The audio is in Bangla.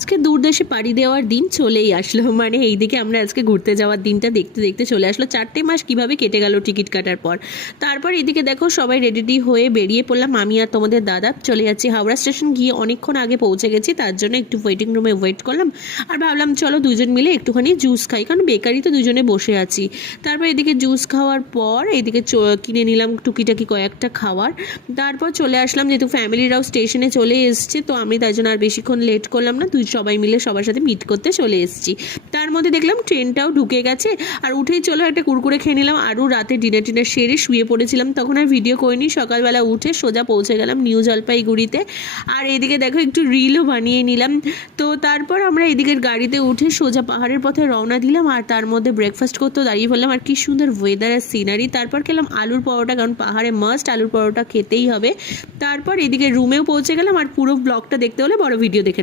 আজকে দূরদেশে পাড়ি দেওয়ার দিন চলেই আসলো, মানে এইদিকে আমরা আজকে ঘুরতে যাওয়ার দিনটা দেখতে দেখতে চলে আসলো। 4টে মাস কিভাবে কেটে গেল টিকিট কাটার পর। তারপর এদিকে দেখো সবাই রেডি হয়ে বেরিয়ে পড়লাম। আমি আর তোমাদের দাদা চলে যাচ্ছি হাওড়া স্টেশন। গিয়ে অনেকক্ষণ আগে পৌঁছে গেছি, তার জন্য একটু ওয়েটিং রুমে ওয়েট করলাম। আর ভাবলাম চলো দুজন মিলে একটুখানি জুস খাই, কারণ বেকারি তো দুজনে বসে আছি। তারপর এদিকে জুস খাওয়ার পর এদিকে কিনে নিলাম টুকিটাকি কয়েকটা খাওয়ার। তারপর চলে আসলাম, যেহেতু ফ্যামিলিরাও স্টেশনে চলে এসছে, তো আমি তাই জন্য আর বেশিক্ষণ লেট করলাম না। সবাই মিলে সবার সাথে মিট করতে চলে এসেছি। তার মধ্যে দেখলাম ট্রেনটাও ঢুকে গেছে, আর উঠেই চলো একটা কুরকুরে খেয়ে নিলাম। আরও রাতে ডিনার সেরে শুয়ে পড়েছিলাম, তখন আর ভিডিও করিনি। সকালবেলা উঠে সোজা পৌঁছে গেলাম নিউ জলপাইগুড়িতে। আর এদিকে দেখো একটু রিলও বানিয়ে নিলাম। তো তারপর আমরা এদিকের গাড়িতে উঠে সোজা পাহাড়ের পথে রওনা দিলাম, আর তার মধ্যে ব্রেকফাস্ট করতেও দাঁড়িয়ে পড়লাম। আর কি সুন্দর ওয়েদার আর সিনারি। তারপর খেলাম আলুর পরোটা, কারণ পাহাড়ে মাস্ট আলুর পরোটা খেতেই হবে। তারপর এদিকে রুমেও পৌঁছে গেলাম। আর পুরো ব্লগটা দেখতে হলে বড় ভিডিও দেখে নাও।